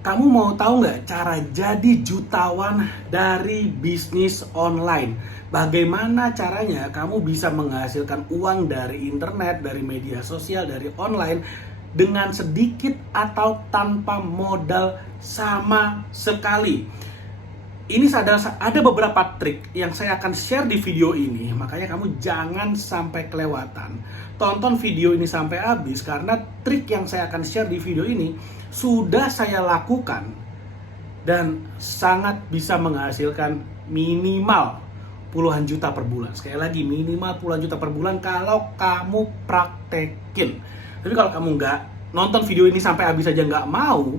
Kamu mau tahu nggak cara jadi jutawan dari bisnis online? Bagaimana caranya kamu bisa menghasilkan uang dari internet, dari media sosial, dari online dengan sedikit atau tanpa modal sama sekali? Ini ada beberapa trik yang saya akan share di video ini, makanya kamu jangan sampai kelewatan. Tonton video ini sampai habis karena trik yang saya akan share di video ini sudah saya lakukan dan sangat bisa menghasilkan minimal puluhan juta per bulan. Sekali lagi, minimal puluhan juta per bulan kalau kamu praktekin. Tapi kalau kamu nggak nonton video ini sampai habis aja nggak mau,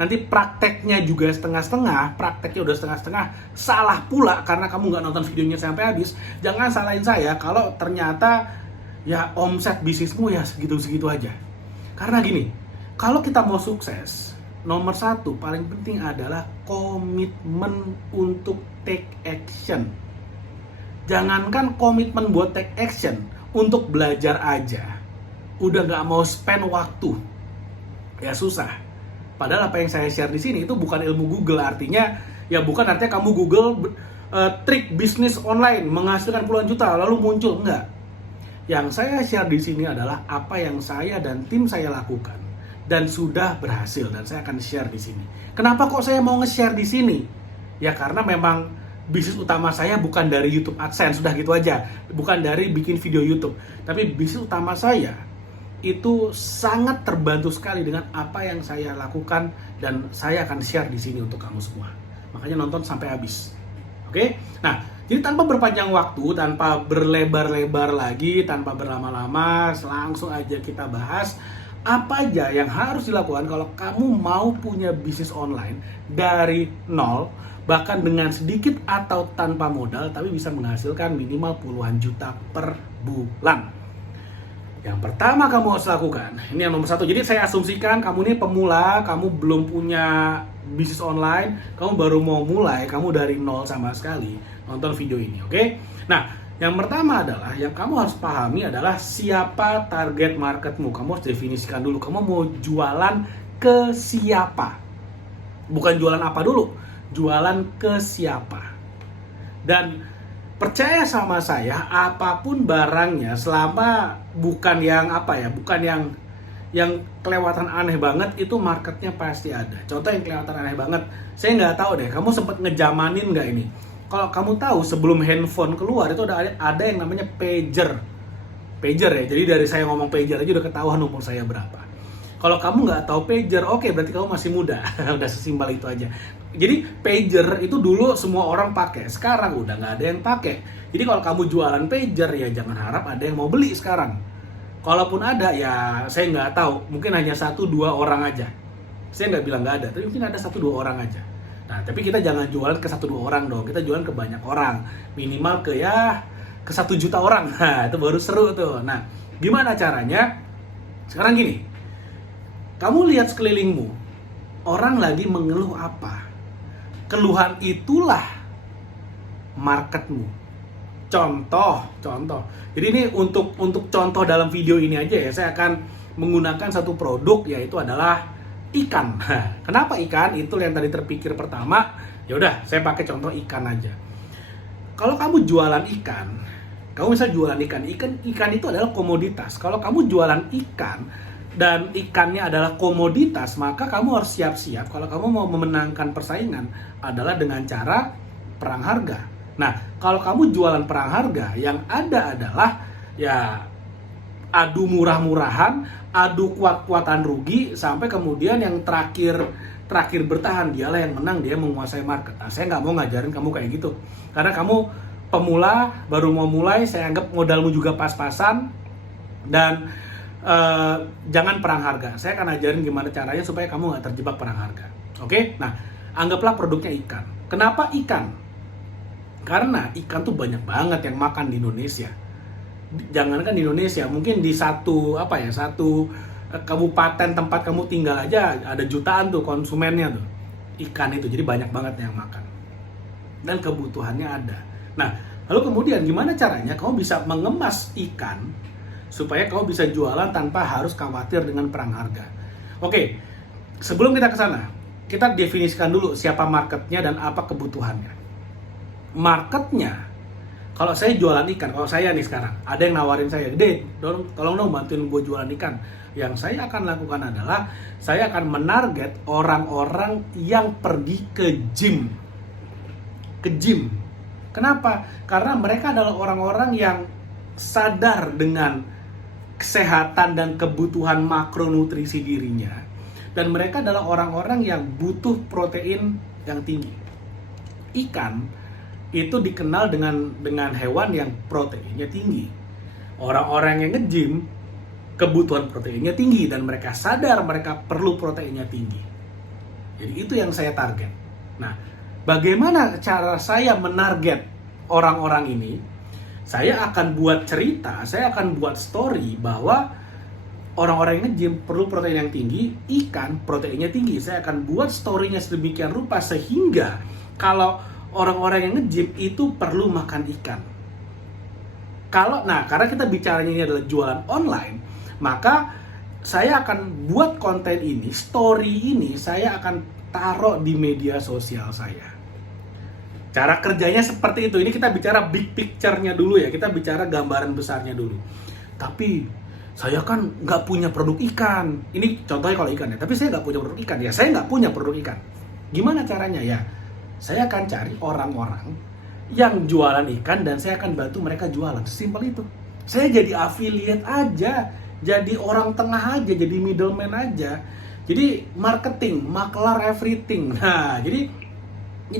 nanti prakteknya juga setengah-setengah, prakteknya udah setengah-setengah, salah pula karena kamu nggak nonton videonya sampai habis. Jangan salahin saya kalau ternyata ya omset bisnismu ya segitu-segitu aja. Karena gini, kalau kita mau sukses, nomor satu paling penting adalah komitmen untuk take action. Jangankan komitmen buat take action, untuk belajar aja udah nggak mau spend waktu, ya susah. Padahal apa yang saya share di sini itu bukan ilmu Google, artinya kamu Google trik bisnis online menghasilkan puluhan juta lalu muncul, enggak. Yang saya share di sini adalah apa yang saya dan tim saya lakukan dan sudah berhasil dan saya akan share di sini. Kenapa kok saya mau nge-share di sini? Ya karena memang bisnis utama saya bukan dari YouTube AdSense, sudah gitu aja. Bukan dari bikin video YouTube, tapi bisnis utama saya itu sangat terbantu sekali dengan apa yang saya lakukan dan saya akan share di sini untuk kamu semua. Makanya nonton sampai habis. Oke? Nah, jadi tanpa berpanjang waktu, tanpa berlebar-lebar lagi, tanpa berlama-lama, langsung aja kita bahas apa aja yang harus dilakukan kalau kamu mau punya bisnis online dari nol, bahkan dengan sedikit atau tanpa modal, tapi bisa menghasilkan minimal puluhan juta per bulan. Yang pertama kamu harus lakukan, ini yang nomor satu. Jadi saya asumsikan kamu ini pemula, kamu belum punya bisnis online, kamu baru mau mulai, kamu dari nol sama sekali. Nonton video ini, oke? Nah, yang pertama adalah, yang kamu harus pahami adalah siapa target marketmu. Kamu harus definisikan dulu, kamu mau jualan ke siapa. Bukan jualan apa dulu, jualan ke siapa. Dan percaya sama saya, apapun barangnya selama bukan yang kelewatan aneh banget, itu marketnya pasti ada. Contoh yang kelewatan aneh banget, saya nggak tahu deh, kamu sempat ngejamanin nggak ini? Kalau kamu tahu sebelum handphone keluar itu ada yang namanya pager ya. Jadi dari saya ngomong pager aja udah ketahuan umur saya berapa. Kalau kamu nggak tahu pager, oke, berarti kamu masih muda. Udah sesimpel itu aja. Jadi pager itu dulu semua orang pakai, sekarang udah nggak ada yang pakai. Jadi kalau kamu jualan pager ya jangan harap ada yang mau beli sekarang. Kalaupun ada ya saya nggak tahu, mungkin hanya 1-2 orang aja. Saya nggak bilang nggak ada, tapi mungkin ada 1-2 orang aja. Nah, tapi kita jangan jualan ke 1-2 orang dong, kita jualan ke banyak orang. Minimal ke 1 juta orang. Nah, itu baru seru tuh. Nah, gimana caranya? Sekarang gini, kamu lihat sekelilingmu, orang lagi mengeluh apa? Keluhan itulah marketmu. Contoh. Jadi ini untuk contoh dalam video ini aja ya, saya akan menggunakan satu produk, yaitu adalah ikan. Kenapa ikan? Itu yang tadi terpikir pertama. Ya udah, saya pakai contoh ikan aja. Kalau kamu jualan ikan, kamu bisa jualan ikan itu adalah komoditas. Kalau kamu jualan ikan dan ikannya adalah komoditas, maka kamu harus siap-siap kalau kamu mau memenangkan persaingan adalah dengan cara perang harga. Nah, kalau kamu jualan perang harga, yang ada adalah ya adu murah-murahan, adu kuat-kuatan rugi, sampai kemudian yang terakhir bertahan, dialah yang menang, dia menguasai market. Nah, saya nggak mau ngajarin kamu kayak gitu, karena kamu pemula, baru mau mulai, saya anggap modalmu juga pas-pasan, dan jangan perang harga. Saya akan ajarin gimana caranya supaya kamu nggak terjebak perang harga. Oke? Nah, anggaplah produknya ikan. Kenapa ikan? Karena ikan tuh banyak banget yang makan di Indonesia. Jangankan di Indonesia, mungkin di satu kabupaten tempat kamu tinggal aja ada jutaan tuh konsumennya tuh ikan itu. Jadi banyak banget yang makan dan kebutuhannya ada. Nah, lalu kemudian gimana caranya kamu bisa mengemas ikan supaya kamu bisa jualan tanpa harus khawatir dengan perang harga? Oke, sebelum kita ke sana, kita definisikan dulu siapa marketnya dan apa kebutuhannya. Marketnya, kalau saya jualan ikan, kalau saya nih sekarang, ada yang nawarin saya, "Ded, tolong dong bantuin gue jualan ikan." Yang saya akan lakukan adalah, saya akan menarget orang-orang yang pergi ke gym. Ke gym. Kenapa? Karena mereka adalah orang-orang yang sadar dengan kesehatan dan kebutuhan makronutrisi dirinya. Dan mereka adalah orang-orang yang butuh protein yang tinggi. Ikan itu dikenal dengan hewan yang proteinnya tinggi. Orang-orang yang nge-gym kebutuhan proteinnya tinggi dan mereka sadar mereka perlu proteinnya tinggi. Jadi itu yang saya target. Nah, bagaimana cara saya menarget orang-orang ini? Saya akan buat cerita, saya akan buat story bahwa orang-orang yang nge-gym perlu protein yang tinggi, ikan proteinnya tinggi. Saya akan buat story-nya sedemikian rupa sehingga kalau orang-orang yang nge-gym itu perlu makan ikan. Karena kita bicaranya ini adalah jualan online, maka saya akan buat konten ini, story ini saya akan taruh di media sosial saya. Cara kerjanya seperti itu. Ini kita bicara big picture-nya dulu ya, kita bicara gambaran besarnya dulu. Tapi saya kan nggak punya produk ikan. Ini contohnya kalau ikan ya, tapi saya nggak punya produk ikan. Ya saya nggak punya produk ikan. Gimana caranya ya? Saya akan cari orang-orang yang jualan ikan dan saya akan bantu mereka jualan. Sesimpel itu. Saya jadi affiliate aja, jadi orang tengah aja, jadi middleman aja. Jadi marketing, maklar everything. Nah, jadi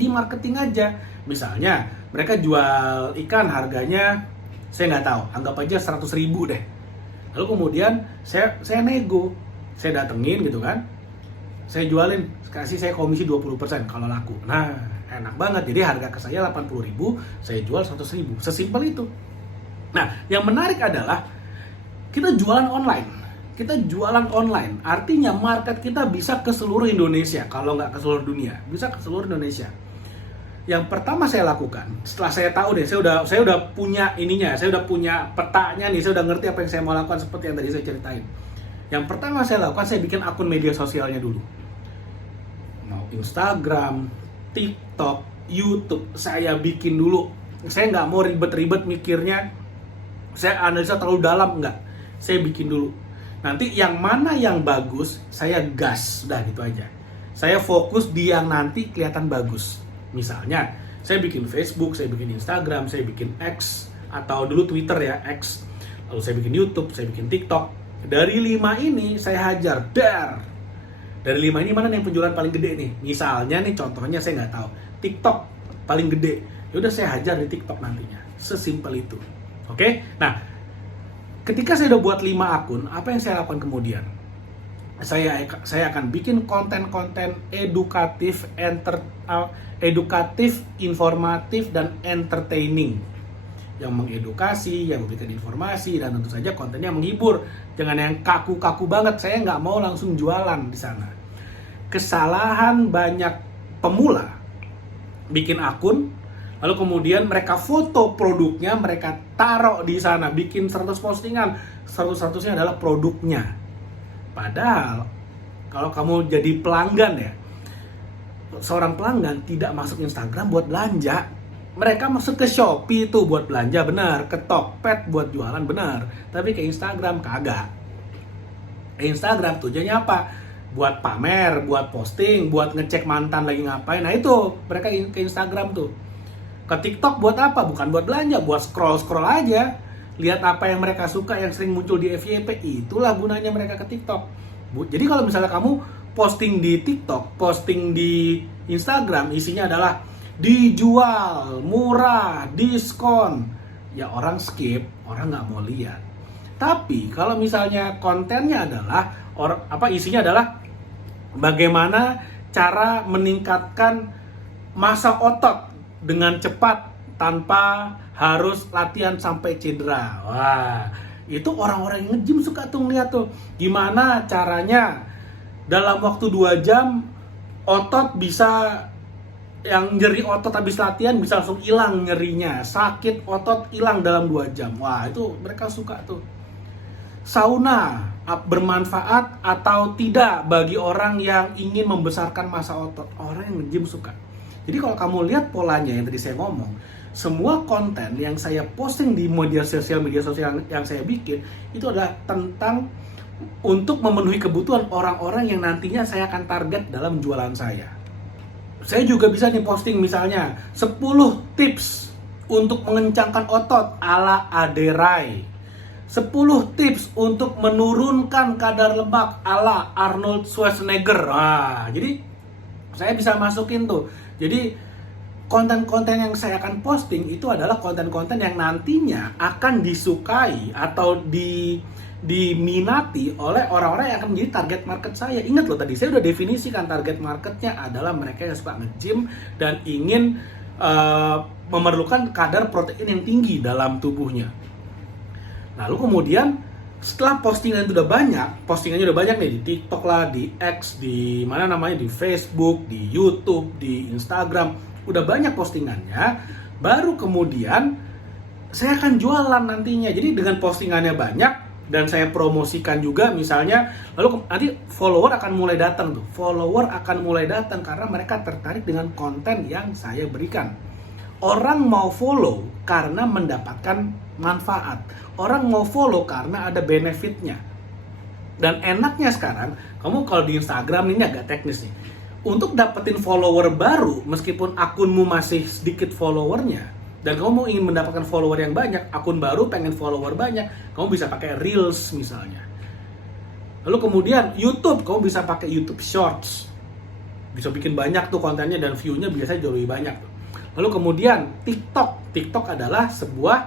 marketing aja. Misalnya mereka jual ikan harganya saya nggak tahu, anggap aja 100.000 deh. Lalu kemudian saya nego, saya datengin gitu kan, saya jualin, kasih saya komisi 20% kalau laku. Nah, enak banget. Jadi harga ke saya 80.000, saya jual 100.000. Sesimpel itu. Nah, yang menarik adalah kita jualan online. Kita jualan online, artinya market kita bisa ke seluruh Indonesia. Kalau nggak ke seluruh dunia, bisa ke seluruh Indonesia. Yang pertama saya lakukan, setelah saya tahu deh, saya udah punya ininya, saya udah punya petanya nih, saya udah ngerti apa yang saya mau lakukan seperti yang tadi saya ceritain. Yang pertama saya lakukan, saya bikin akun media sosialnya dulu. Mau Instagram, TikTok, YouTube, saya bikin dulu. Saya nggak mau ribet-ribet mikirnya, saya analisa terlalu dalam, nggak. Saya bikin dulu. Nanti yang mana yang bagus, saya gas, udah gitu aja. Saya fokus di yang nanti kelihatan bagus. Misalnya, saya bikin Facebook, saya bikin Instagram, saya bikin X, atau dulu Twitter ya, X. Lalu saya bikin YouTube, saya bikin TikTok. Dari 5 ini, saya hajar, Dari 5 ini mana yang penjualan paling gede nih? Misalnya nih, contohnya saya nggak tahu. TikTok paling gede. Yaudah saya hajar di TikTok nantinya. Sesimpel itu. Oke? Nah, ketika saya udah buat 5 akun, apa yang saya lakukan kemudian? Saya akan bikin konten-konten edukatif, informatif, dan entertaining. Yang mengedukasi, yang memberikan informasi, dan tentu saja kontennya menghibur. Jangan yang kaku-kaku banget, saya nggak mau langsung jualan di sana. Kesalahan banyak pemula, bikin akun, lalu kemudian mereka foto produknya, mereka taruh di sana, bikin 100 postingan, 100-100-nya adalah produknya. Padahal, kalau kamu jadi pelanggan ya, seorang pelanggan tidak masuk Instagram buat belanja. Mereka masuk ke Shopee itu buat belanja, benar. Ke Tokped buat jualan, benar. Tapi ke Instagram, kagak. Ke Instagram tujuannya apa? Buat pamer, buat posting, buat ngecek mantan lagi ngapain. Nah itu, mereka ke Instagram tuh. Ke TikTok buat apa? Bukan buat belanja, buat scroll-scroll aja. Lihat apa yang mereka suka, yang sering muncul di FYP. Itulah gunanya mereka ke TikTok. Jadi kalau misalnya kamu posting di TikTok, posting di Instagram, isinya adalah dijual, murah, diskon. Ya orang skip, orang nggak mau lihat. Tapi kalau misalnya kontennya adalah, isinya adalah bagaimana cara meningkatkan massa otot dengan cepat tanpa harus latihan sampai cedera. Wah, itu orang-orang yang nge-gym suka tuh ngeliat tuh. Gimana caranya dalam waktu 2 jam otot bisa, yang nyeri otot habis latihan bisa langsung hilang nyerinya. Sakit otot hilang dalam 2 jam. Wah, itu mereka suka tuh. Sauna, bermanfaat atau tidak bagi orang yang ingin membesarkan massa otot. Orang yang nge-gym suka. Jadi kalau kamu lihat polanya yang tadi saya ngomong, semua konten yang saya posting di media sosial yang saya bikin itu adalah tentang untuk memenuhi kebutuhan orang-orang yang nantinya saya akan target dalam jualan saya. Saya juga bisa nih posting misalnya 10 tips untuk mengencangkan otot ala Aderai, 10 tips untuk menurunkan kadar lemak ala Arnold Schwarzenegger. Jadi saya bisa masukin tuh. Jadi konten-konten yang saya akan posting itu adalah konten-konten yang nantinya akan disukai atau diminati oleh orang-orang yang akan menjadi target market saya. Ingat loh, tadi saya udah definisikan target marketnya adalah mereka yang suka nge-gym dan ingin memerlukan kadar protein yang tinggi dalam tubuhnya. Lalu kemudian setelah postingannya udah banyak nih di TikTok lah, di X, di mana namanya, di Facebook, di YouTube, di Instagram, udah banyak postingannya, baru kemudian saya akan jualan nantinya. Jadi dengan postingannya banyak dan saya promosikan juga misalnya, lalu nanti follower akan mulai datang karena mereka tertarik dengan konten yang saya berikan. Orang mau follow karena mendapatkan manfaat. Orang mau follow karena ada benefitnya. Dan enaknya sekarang, kamu kalau di Instagram ini agak teknis nih. Untuk dapetin follower baru, meskipun akunmu masih sedikit followernya, dan kamu mau ingin mendapatkan follower yang banyak, akun baru pengen follower banyak, kamu bisa pakai Reels misalnya. Lalu kemudian YouTube, kamu bisa pakai YouTube Shorts. Bisa bikin banyak tuh kontennya dan view-nya biasanya jauh lebih banyak tuh. Lalu kemudian TikTok adalah sebuah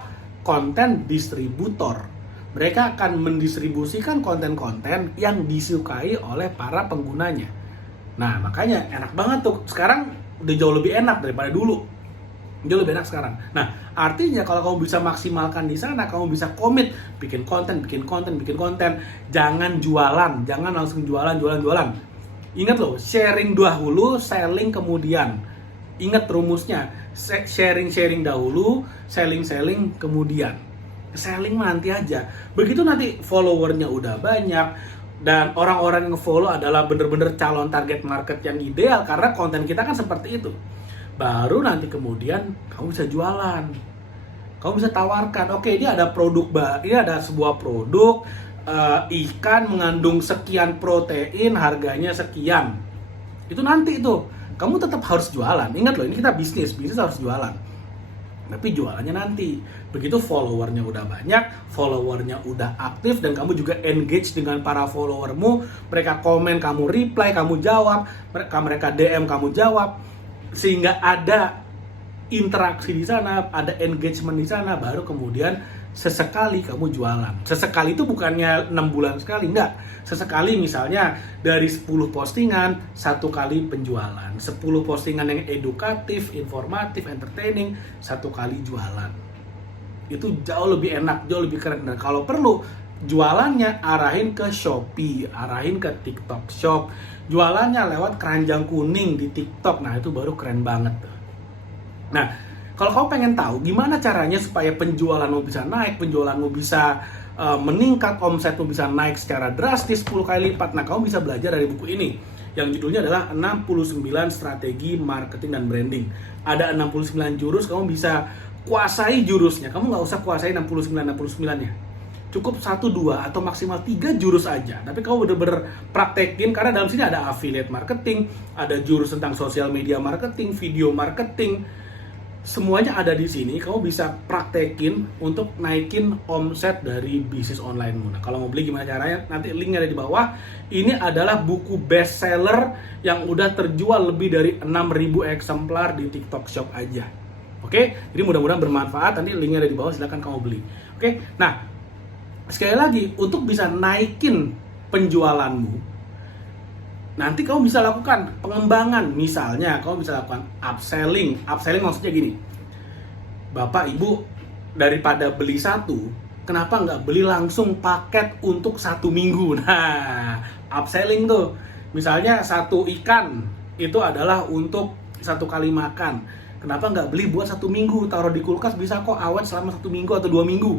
konten distributor. Mereka akan mendistribusikan konten-konten yang disukai oleh para penggunanya. Nah, makanya enak banget tuh. Sekarang udah jauh lebih enak daripada dulu. Jauh lebih enak sekarang. Nah, artinya kalau kamu bisa maksimalkan di sana, kamu bisa komit bikin konten. Jangan jualan, jangan langsung jualan. Ingat loh, sharing dahulu, selling kemudian. Ingat rumusnya, sharing dahulu, selling kemudian. Selling nanti aja. Begitu nanti followernya udah banyak dan orang-orang yang follow adalah bener-bener calon target market yang ideal karena konten kita kan seperti itu. Baru nanti kemudian kamu bisa jualan. Kamu bisa tawarkan, oke, ini ada sebuah produk ikan mengandung sekian protein, harganya sekian. Itu nanti tuh kamu tetap harus jualan. Ingat loh, ini kita bisnis harus jualan. Tapi jualannya nanti. Begitu followernya udah banyak, followernya udah aktif, dan kamu juga engage dengan para followermu. Mereka komen, kamu reply, kamu jawab. Mereka DM, kamu jawab. Sehingga ada interaksi di sana, ada engagement di sana, baru kemudian sesekali kamu jualan. Sesekali itu bukannya 6 bulan sekali, enggak. Sesekali misalnya dari 10 postingan, 1 kali penjualan. 10 postingan yang edukatif, informatif, entertaining, 1 kali jualan. Itu jauh lebih enak, jauh lebih keren. Dan kalau perlu, jualannya arahin ke Shopee, arahin ke TikTok Shop. Jualannya lewat keranjang kuning di TikTok. Nah, itu baru keren banget. Nah, kalau kamu pengen tahu gimana caranya supaya penjualanmu bisa naik, penjualanmu bisa meningkat, omsetmu bisa naik secara drastis 10 kali lipat. Nah, kamu bisa belajar dari buku ini yang judulnya adalah 69 Strategi Marketing dan Branding. Ada 69 jurus, kamu bisa kuasai jurusnya. Kamu nggak usah kuasai 69-nya. Cukup 1-2 atau maksimal 3 jurus aja. Tapi kamu udah berpraktekin, karena dalam sini ada affiliate marketing, ada jurus tentang social media marketing, video marketing. Semuanya ada di sini. Kamu bisa praktekin untuk naikin omset dari bisnis onlinemu. Nah, kalau mau beli gimana caranya? Nanti linknya ada di bawah. Ini adalah buku bestseller yang udah terjual lebih dari 6.000 eksemplar di TikTok Shop aja. Oke? Jadi mudah-mudahan bermanfaat. Nanti linknya ada di bawah, silahkan kamu beli. Oke? Nah, sekali lagi, untuk bisa naikin penjualanmu, nanti kamu bisa lakukan pengembangan. Misalnya, kamu bisa lakukan upselling. Upselling maksudnya gini, Bapak, Ibu, daripada beli 1, kenapa nggak beli langsung paket untuk 1 minggu? Nah, upselling tuh. Misalnya 1 ikan, itu adalah untuk 1 kali makan. Kenapa nggak beli buat 1 minggu? Taruh di kulkas bisa kok awet selama 1 minggu atau 2 minggu.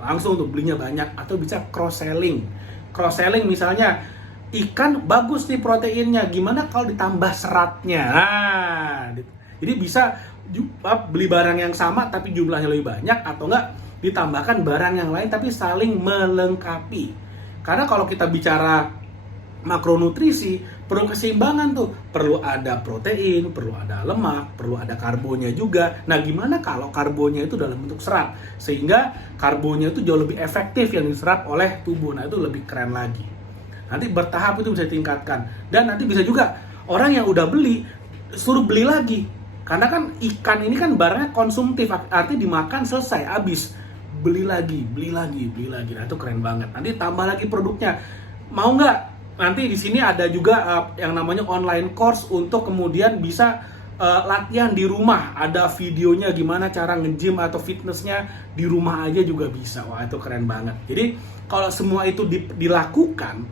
Langsung tuh belinya banyak. Atau bisa cross-selling. cross selling misalnya, ikan bagus nih proteinnya, gimana kalau ditambah seratnya? Nah, jadi bisa beli barang yang sama tapi jumlahnya lebih banyak, atau enggak ditambahkan barang yang lain tapi saling melengkapi. Karena kalau kita bicara makronutrisi, perlu keseimbangan tuh. Perlu ada protein, perlu ada lemak, perlu ada karbonnya juga. Nah, gimana kalau karbonnya itu dalam bentuk serat? Sehingga karbonnya itu jauh lebih efektif yang diserap oleh tubuh. Nah, itu lebih keren lagi. Nanti bertahap itu bisa ditingkatkan. Dan nanti bisa juga orang yang udah beli, suruh beli lagi. Karena kan ikan ini kan barangnya konsumtif, artinya dimakan selesai, habis. Beli lagi, beli lagi, beli lagi. Nah, itu keren banget. Nanti tambah lagi produknya. Mau nggak? Nanti di sini ada juga yang namanya online course untuk kemudian bisa latihan di rumah. Ada videonya gimana cara nge-gym atau fitnessnya di rumah aja juga bisa. Wah, itu keren banget. Jadi kalau semua itu dilakukan,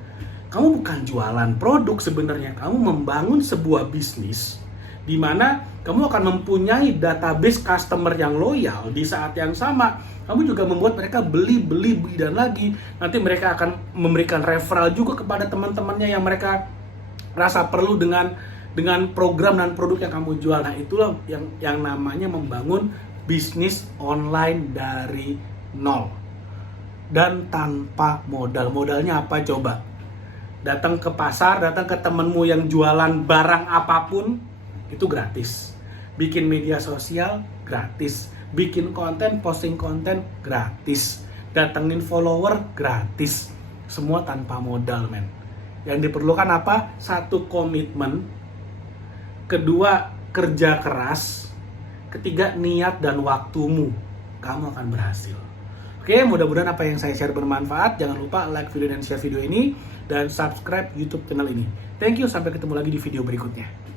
kamu bukan jualan produk sebenarnya. Kamu membangun sebuah bisnis di mana kamu akan mempunyai database customer yang loyal. Di saat yang sama, kamu juga membuat mereka beli dan lagi. Nanti mereka akan memberikan referral juga kepada teman-temannya yang mereka rasa perlu dengan program dan produk yang kamu jual. Nah, itulah yang namanya membangun bisnis online dari nol dan tanpa modal. Modalnya apa coba? Datang ke pasar, datang ke temenmu yang jualan barang apapun, itu gratis. Bikin media sosial gratis, bikin konten, posting konten gratis, datengin follower gratis, semua tanpa modal, men. Yang diperlukan apa? Satu, komitmen. Kedua, kerja keras. Ketiga, niat dan waktumu. Kamu akan berhasil. Oke, mudah-mudahan apa yang saya share bermanfaat. Jangan lupa like video dan share video ini, dan subscribe YouTube channel ini. Thank you, sampai ketemu lagi di video berikutnya.